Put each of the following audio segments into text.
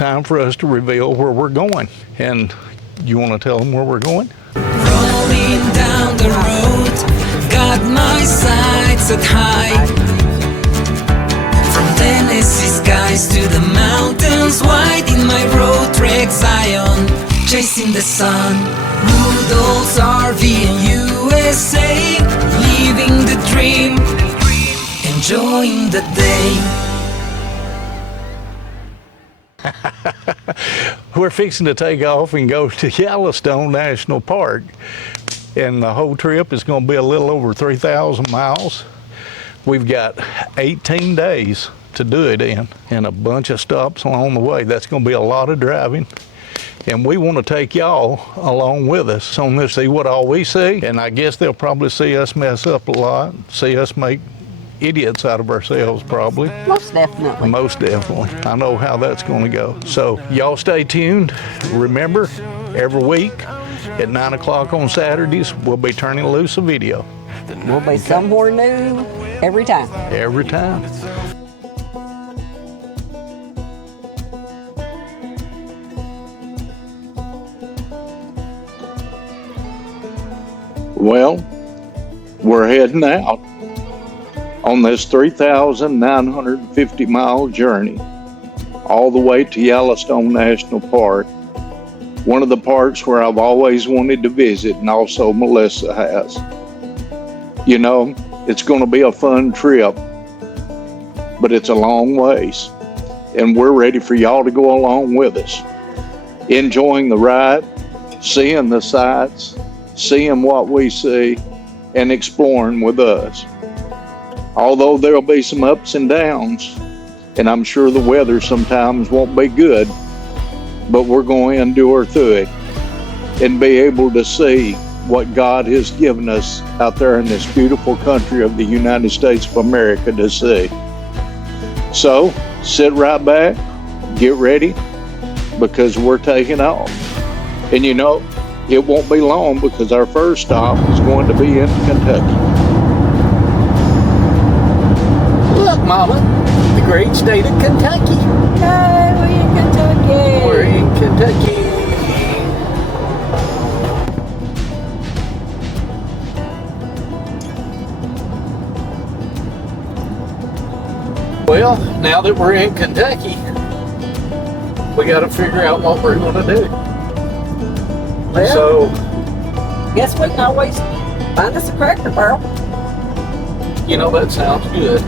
time for us to reveal where we're going. And you want to tell them where we're going? Rolling down the road, got my sights set high. From Tennessee skies to the mountains wide in my Roadtrek Zion, chasing the sun. Woodalls RVnusa, living the dream, enjoying the day. We're fixing to take off and go to Yellowstone National Park, and the whole trip is going to be a little over 3,000 miles. We've got 18 days to do it in, and a bunch of stops along the way. That's going to be a lot of driving, and we want to take y'all along with us on this, see what all we see, and I guess they'll probably see us mess up a lot, see us make idiots out of ourselves, probably. Most definitely. Most definitely. I know how that's going to go. So y'all stay tuned. Remember, every week at 9 o'clock on Saturdays, we'll be turning loose a video. We'll be somewhere new every time. Every time. Well, we're heading out on this 3,950 mile journey all the way to Yellowstone National Park, one of the parks where I've always wanted to visit, and also Melissa has. You know, it's going to be a fun trip, but it's a long ways, and we're ready for y'all to go along with us, enjoying the ride, seeing the sights, seeing what we see, and exploring with us. Although there'll be some ups and downs, and I'm sure the weather sometimes won't be good, but we're going to endure through it and be able to see what God has given us out there in this beautiful country of the United States of America to see. So sit right back, get ready, because we're taking off. And you know, it won't be long, because our first stop is going to be in Kentucky. Look, Mama, the great state of Kentucky. Hey, we're in Kentucky. We're in Kentucky. Well, now that we're in Kentucky, we got to figure out what we're going to do. Well, So, guess we can always find us a Cracker Barrel. you know, that sounds good.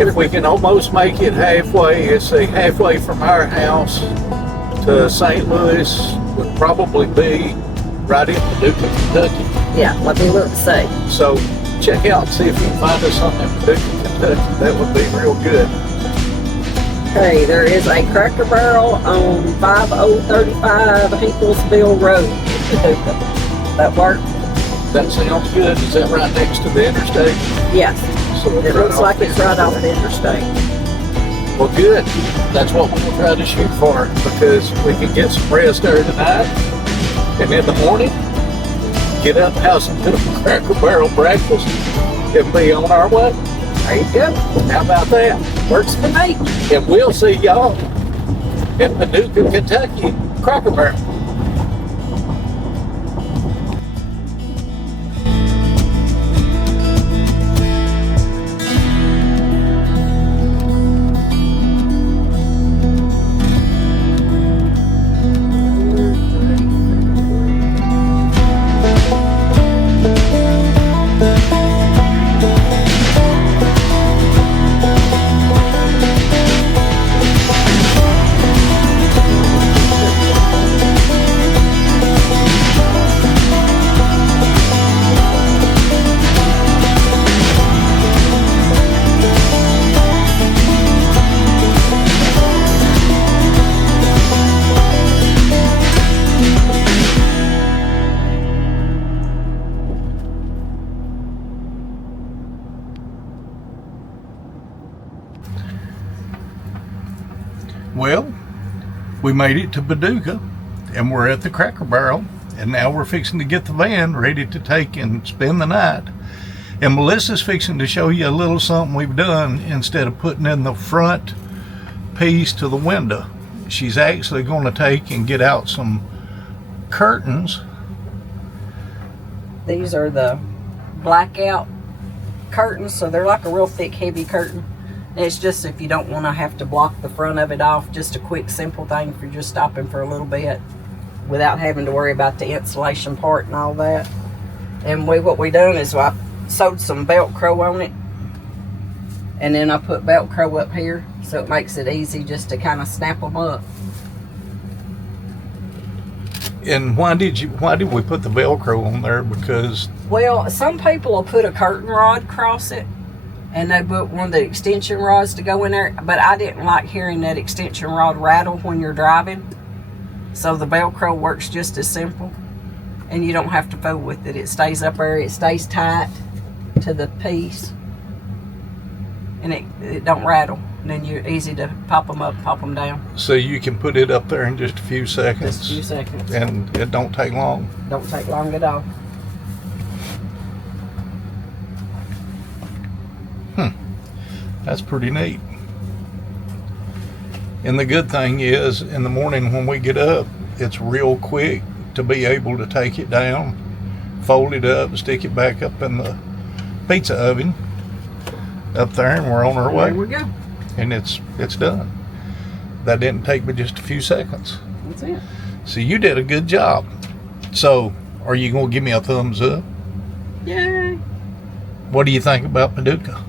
If we can almost make it halfway, let's say halfway from our house to St. Louis would probably be right in Paducah, Kentucky. Yeah, let me look and see. So check out and see if you can find us something in Paducah, Kentucky. That would be real good. Okay, there is a Cracker Barrel on 5035 Hinklesville Road in Paducah. That work? That sounds good. Is that right next to the interstate? Yes. So It looks like it's right off the interstate. Well, good. That's what we'll try to shoot for, because we can get some rest there tonight, and in the morning, get up, have some good Cracker Barrel breakfast, and be on our way. There you go. How about that? Works for me. And we'll see y'all in Paducah, Kentucky, Cracker Barrel. Well, we made it to Paducah, and we're at the Cracker Barrel, and now we're fixing to get the van ready to take and spend the night. And Melissa's fixing to show you a little something we've done. Instead of putting in the front piece to the window. She's actually going to take and get out some curtains. These are the blackout curtains, so they're like a real thick, heavy curtain. It's just if you don't want to have to block the front of it off, just a quick, simple thing if you're just stopping for a little bit without having to worry about the insulation part and all that. And what we done is I sewed some Velcro on it, and then I put Velcro up here, so it makes it easy just to kind of snap them up. And why did we put the Velcro on there? Because, well, some people will put a curtain rod across it, and they put one of the extension rods to go in there, but I didn't like hearing that extension rod rattle when you're driving, so the Velcro works just as simple, and you don't have to fool with it. It stays up there, it stays tight to the piece, and it don't rattle. And then you're easy to pop them up, pop them down. so you can put it up there in just a few seconds. Just a few seconds. And it don't take long. Don't take long at all. That's pretty neat. And the good thing is, in the morning when we get up, it's real quick to be able to take it down, fold it up, stick it back up in the pizza oven up there, and we're on our way. There we go. And it's done. That didn't take but just a few seconds. That's it. So you did a good job. So are you going to give me a thumbs up? Yay. What do you think about Paducah?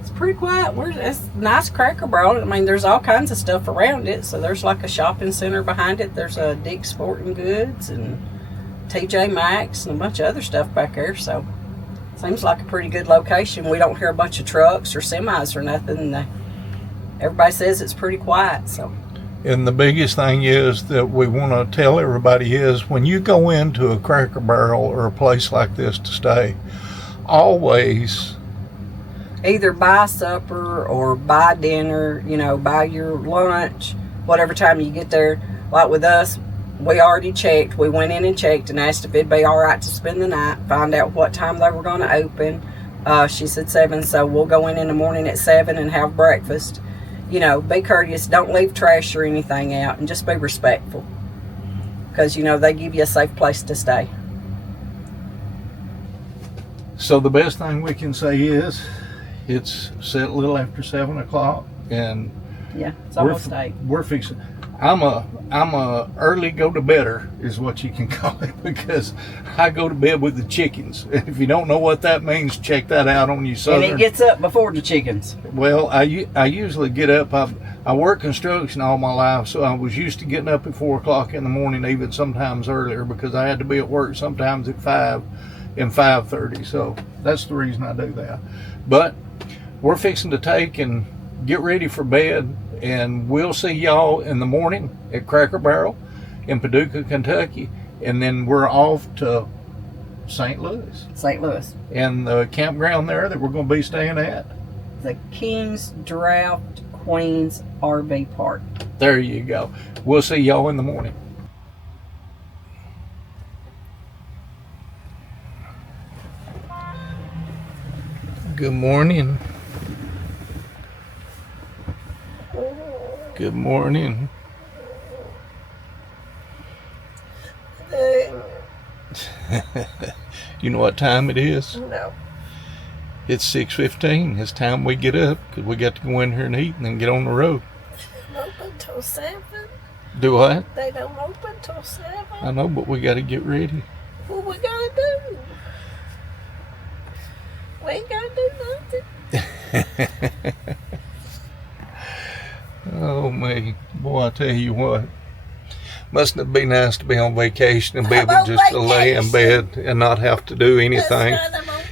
It's pretty quiet. It's a nice Cracker Barrel. I mean, there's all kinds of stuff around it. So there's like a shopping center behind it. There's a Dick's Sporting Goods and TJ Maxx and a bunch of other stuff back there. So seems like a pretty good location. We don't hear a bunch of trucks or semis or nothing. Everybody says it's pretty quiet. So. And the biggest thing is that we want to tell everybody is when you go into a Cracker Barrel or a place like this to stay, always either buy supper or buy dinner, buy your lunch, whatever time you get there. Like with us, we already checked. We went in and checked and asked if it'd be all right to spend the night, find out what time they were going to open. She said 7, so we'll go in the morning at 7 and have breakfast. Be courteous. Don't leave trash or anything out, and just be respectful, because, they give you a safe place to stay. So the best thing we can say is it's set a little after 7 o'clock, and yeah, it's almost 8. We're fixing. I'm a early go to bedder is what you can call it, because I go to bed with the chickens. If you don't know what that means, check that out on you Southern. And it gets up before the chickens. Well, I usually get up. I work construction all my life, so I was used to getting up at 4 o'clock in the morning, even sometimes earlier, because I had to be at work sometimes at 5 and 5:30. So that's the reason I do that. But we're fixing to take and get ready for bed, and we'll see y'all in the morning at Cracker Barrel in Paducah, Kentucky, and then we're off to St. Louis. St. Louis. And the campground there that we're going to be staying at, the King's Draft Queens RV Park. There you go. We'll see y'all in the morning. Good morning. Good morning. You know what time it is? No. It's 6:15. It's time we get up, because we got to go in here and eat and then get on the road. They don't open till 7. Do what? They don't open till 7. I know, but we got to get ready. What we gotta do? We ain't gotta do nothing. Oh, me. Boy, I tell you what. Mustn't it be nice to be on vacation and be able just to lay in bed and not have to do anything?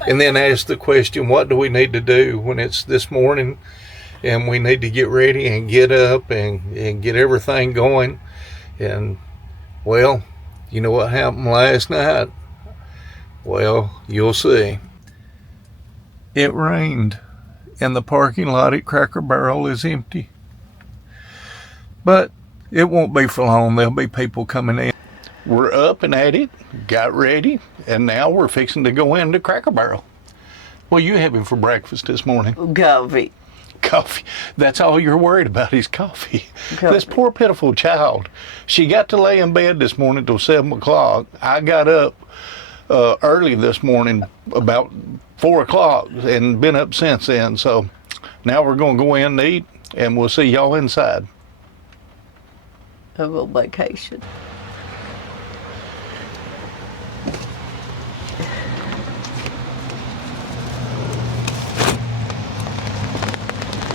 And then ask the question, what do we need to do when it's this morning and we need to get ready and get up and get everything going? And, well, you know what happened last night? Well, you'll see. It rained, and the parking lot at Cracker Barrel is empty. But it won't be for long. There'll be people coming in. We're up and at it, got ready, and now we're fixing to go into Cracker Barrel. What are you having for breakfast this morning? Govy. Coffee. That's all you're worried about is coffee. Coffee. This poor pitiful child. She got to lay in bed this morning till 7 o'clock. I got up early this morning about 4 o'clock and been up since then. So now we're going to go in and eat, and we'll see y'all inside. A little vacation.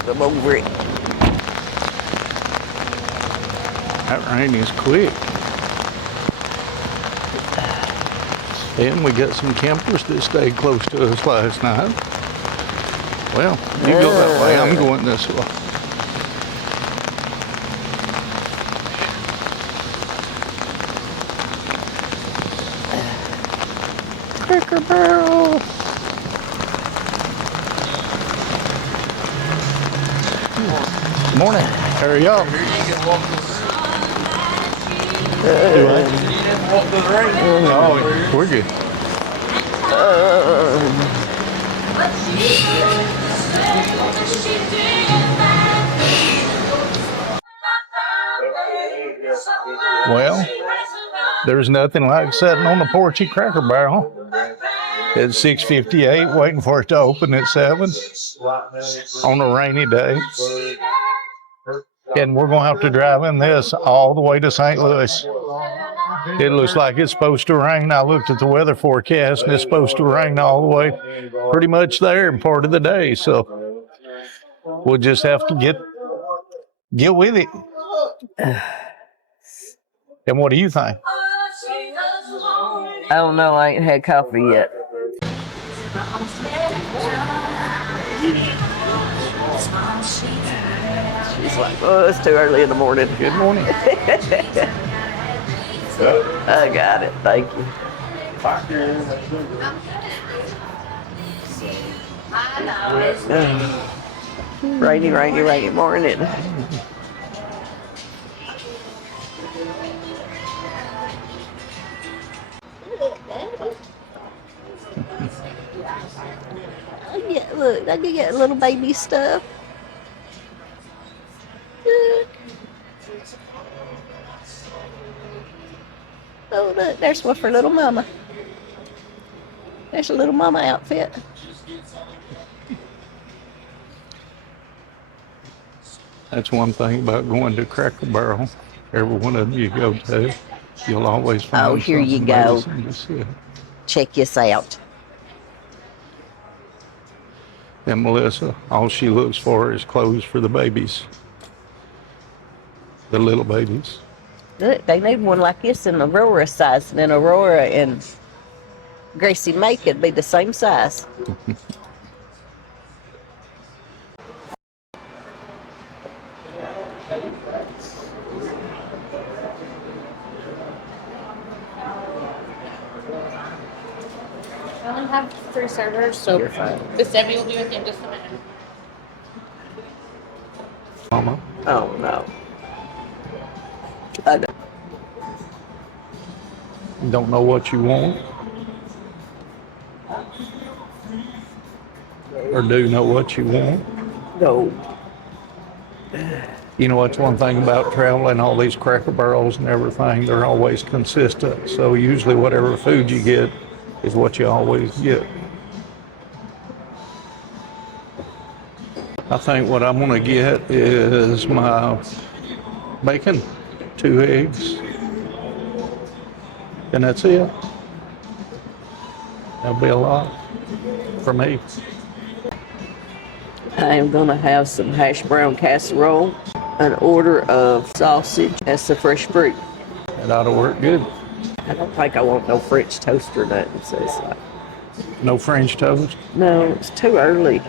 I'm over it. That rain is quick. And we got some campers that stayed close to us last night. Well, you go that way, I'm going this way. Cracker Barrel. Morning. How are y'all? Do I? Oh, we're good. Well, there's nothing like sitting on the porch at Cracker Barrel at 6:58, waiting for it to open at 7 on a rainy day. And we're going to have to drive in this all the way to St. Louis. It looks like it's supposed to rain. I looked at the weather forecast, and it's supposed to rain all the way pretty much there in part of the day. So we'll just have to get with it. And what do you think? I don't know. I ain't had coffee yet. She's like, oh, it's too early in the morning. Good morning. I got it. Thank you. Rainy, rainy, rainy morning. Look, I can get little baby stuff. Oh, look, there's one for little mama. There's a little mama outfit. That's one thing about going to Cracker Barrel. Every one of them you go to, you'll always find Oh, here you something go. amazing to see. Check this out. And Melissa, all she looks for is clothes for the babies. The little babies. Look, they need one like this in Aurora size, and then Aurora and Gracie May could be the same size. I only have 3 servers, so You're fine. the Debbie will be with you in just a minute. Mama, Oh no. I don't. you don't know what you want? Or do know what you want? No. You know what's one thing about traveling, all these Cracker Barrels and everything, they're always consistent. So usually whatever food you get is what you always get. I think what I'm gonna get is my bacon, 2 eggs, and that's it. That'll be a lot for me. I am gonna have some hash brown casserole, an order of sausage, and some fresh fruit. It ought to work good. I don't think I want no French toast or nothing, so it's like, No French toast? no, it's too early.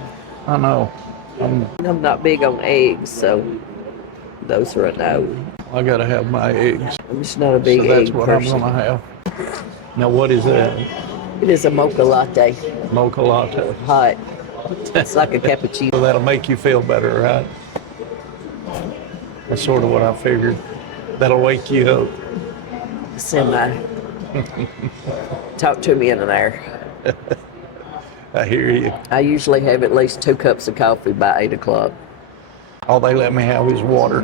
I know. I'm not big on eggs, so those are a no. I gotta have my eggs. I'm just not a big So that's egg what person. I'm gonna have. Now what is that? It is a mocha latte, Mocha latte. hot. It's like a cappuccino. So that'll make you feel better, right? That's sort of what I figured. That'll wake you up. Semi. Talk to me in an hour. I hear you. I usually have at least 2 cups of coffee by 8 o'clock. All they let me have is water.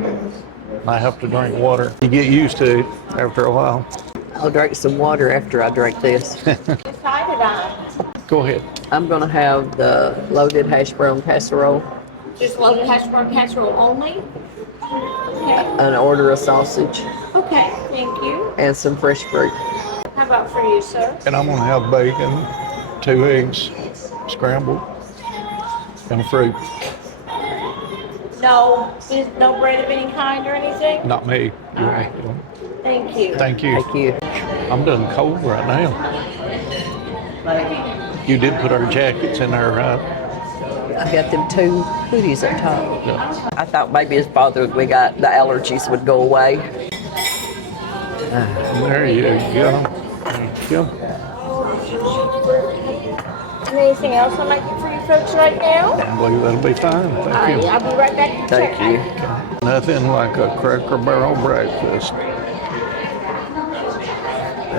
I have to drink water. You get used to it after a while. I'll drink some water after I drink this. Decided on. Go ahead. I'm gonna have the loaded hash brown casserole, Just loaded hash brown casserole only? Okay. an order of sausage, Okay, thank you. and some fresh fruit. How about for you, sir? And I'm gonna have bacon, 2 eggs scrambled, and fruit. No bread of any kind or anything? Not me. All right. Thank you. Thank you. Thank you. I'm done cold right now. You did put our jackets in there, right? I got them 2 hoodies up top. Yeah. I thought maybe his father, the allergies would go away. There you go. There you go. Anything else I might get for you folks right now? I believe that'll be fine. All Thank right, you. I'll be right back to check. Thank you. Nothing like a Cracker Barrel breakfast.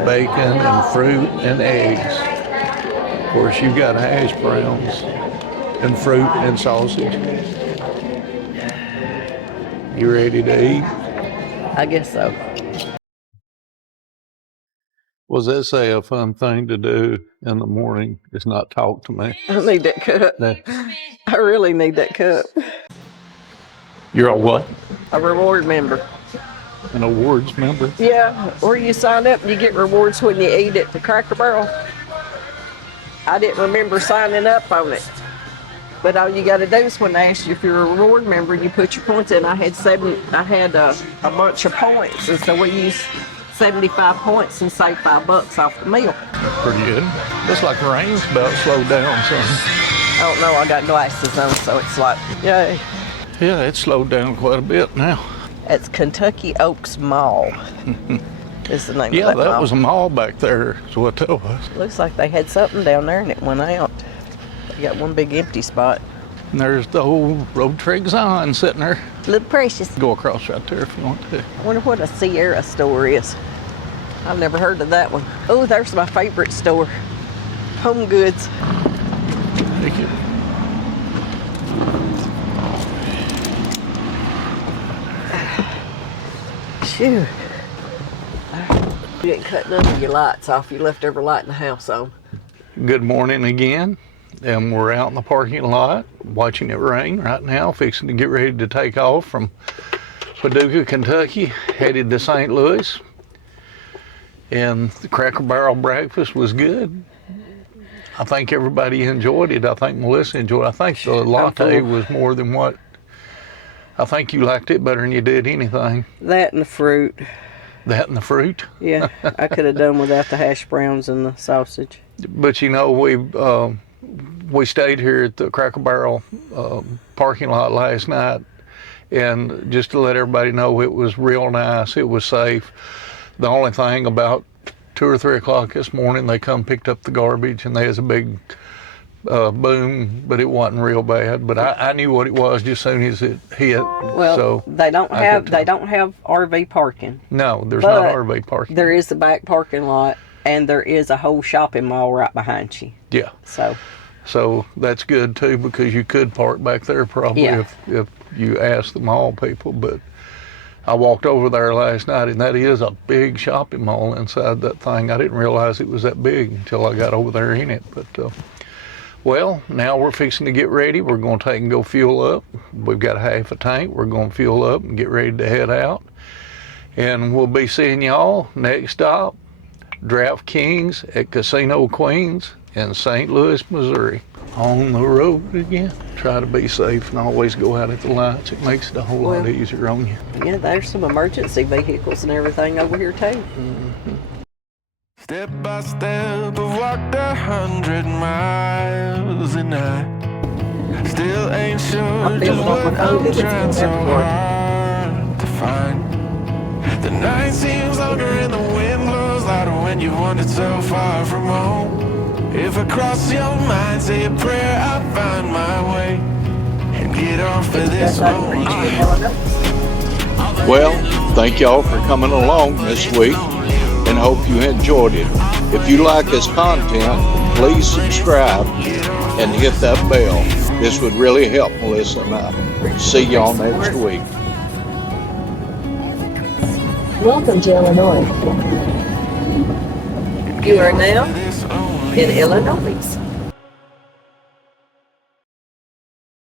Bacon and fruit and eggs. Of course, you got hash browns and fruit and sausage. You ready to eat? I guess so. Was that say a fun thing to do in the morning is not talk to me? I need that cup. I really need that cup. You're a what? A reward member. An awards member? Yeah, or you sign up and you get rewards when you eat at the Cracker Barrel. I didn't remember signing up on it. But all you got to do is when they ask you if you're a reward member, you put your points in. I had a bunch of points, and so we used 75 points and saved $5 off the meal. Pretty good. Looks like the rain's about slowed down some. I don't know, I got glasses on, so it's like, yay. Yeah, it's slowed down quite a bit now. It's Kentucky Oaks Mall. Is the name Yeah, of that mall. was a mall back there, is what that was. Looks like they had something down there and it went out. They got one big empty spot. And there's the old Roadtrek Zion sitting there. Little Precious. Go across right there if you want to. I wonder what a Sierra store is. I've never heard of that one. Oh, there's my favorite store. Home Goods. Thank you. Phew. You didn't cut none of your lights off. You left every light in the house on. Good morning again. And we're out in the parking lot watching it rain right now, fixing to get ready to take off from Paducah, Kentucky, headed to St. Louis. And the Cracker Barrel breakfast was good. I think everybody enjoyed it. I think Melissa enjoyed it. I think the latte was more than what, I think you liked it better than you did anything. That and the fruit. That and the fruit. Yeah, I could have done without the hash browns and the sausage. But you know, we stayed here at the Cracker Barrel parking lot last night, and just to let everybody know, it was real nice. It was safe. The only thing, about 2 or 3 o'clock this morning, they come picked up the garbage, and there was a big boom, but it wasn't real bad. But I knew what it was just as soon as it hit. Well, so they don't have RV parking. No, there's But not RV parking. There is the back parking lot, and there is a whole shopping mall right behind you. Yeah. So that's good too, because you could park back there probably if you asked the mall people. But I walked over there last night, and that is a big shopping mall inside that thing. I didn't realize it was that big until I got over there in it. But well, now we're fixing to get ready. We're going to take and go fuel up. We've got half a tank. We're going to fuel up and get ready to head out. And we'll be seeing y'all next stop, DraftKings at Casino Queens in St. Louis, Missouri. On the road again. Try to be safe and always go out at the lights. It makes it a whole lot easier on you. yeah, there's some emergency vehicles and everything over here too. Mm-hmm. Step by step, I've walked 100 miles and I still ain't sure just what I'm trying so hard to find. The night seems longer and the wind blows louder when you wandered so far from home. If I cross your mind, say a prayer, I'll find my way and get off of this road. Well, thank y'all for coming along this week, and hope you enjoyed it. If you like this content, please subscribe and hit that bell. This would really help Melissa and I. See y'all next week. Welcome to Illinois. You are now in Illinois.